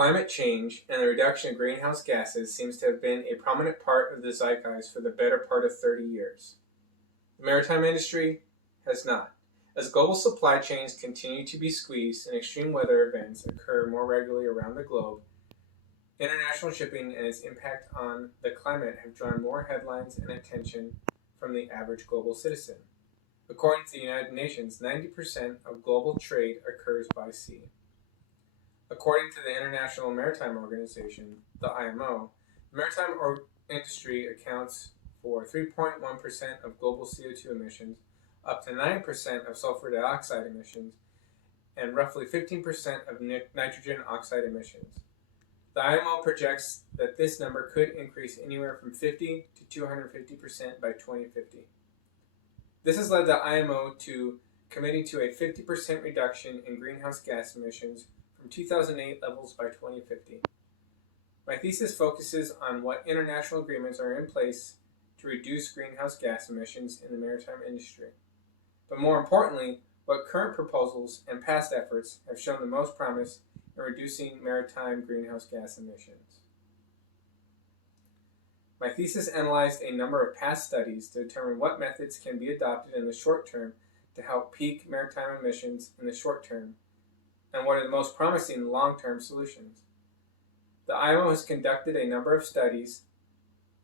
Climate change and the reduction of greenhouse gases seems to have been a prominent part of the zeitgeist for the better part of 30 years. The maritime industry has not. As global supply chains continue to be squeezed and extreme weather events occur more regularly around the globe, international shipping and its impact on the climate have drawn more headlines and attention from the average global citizen. According to the United Nations, 90% of global trade occurs by sea. According to the International Maritime Organization, the IMO, the maritime industry accounts for 3.1% of global CO2 emissions, up to 9% of sulfur dioxide emissions, and roughly 15% of nitrogen oxide emissions. The IMO projects that this number could increase anywhere from 50 to 250% by 2050. This has led the IMO to committing to a 50% reduction in greenhouse gas emissions from 2008 levels by 2050. My thesis focuses on what international agreements are in place to reduce greenhouse gas emissions in the maritime industry. But more importantly, what current proposals and past efforts have shown the most promise in reducing maritime greenhouse gas emissions. My thesis analyzed a number of past studies to determine what methods can be adopted in the short term to help peak maritime emissions in the short term, and what are the most promising long-term solutions. The IMO has conducted a number of studies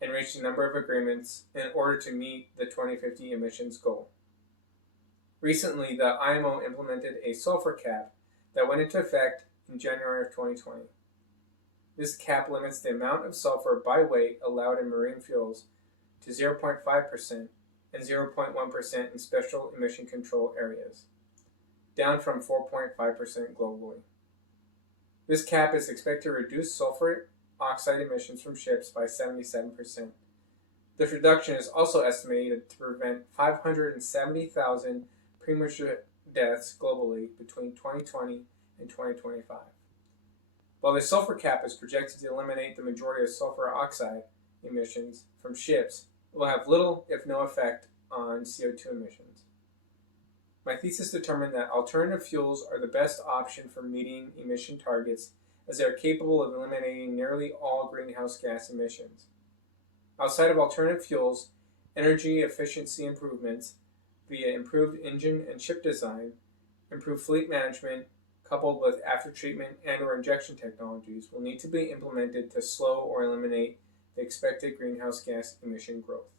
and reached a number of agreements in order to meet the 2050 emissions goal. Recently, the IMO implemented a sulfur cap that went into effect in January of 2020. This cap limits the amount of sulfur by weight allowed in marine fuels to 0.5% and 0.1% in special emission control areas, down from 4.5% globally. This cap is expected to reduce sulfur oxide emissions from ships by 77%. This reduction is also estimated to prevent 570,000 premature deaths globally between 2020 and 2025. While the sulfur cap is projected to eliminate the majority of sulfur oxide emissions from ships, it will have little, if no effect, on CO2 emissions. My thesis determined that alternative fuels are the best option for meeting emission targets, as they are capable of eliminating nearly all greenhouse gas emissions. Outside of alternative fuels, energy efficiency improvements via improved engine and ship design, improved fleet management, coupled with after-treatment and/or injection technologies will need to be implemented to slow or eliminate the expected greenhouse gas emission growth.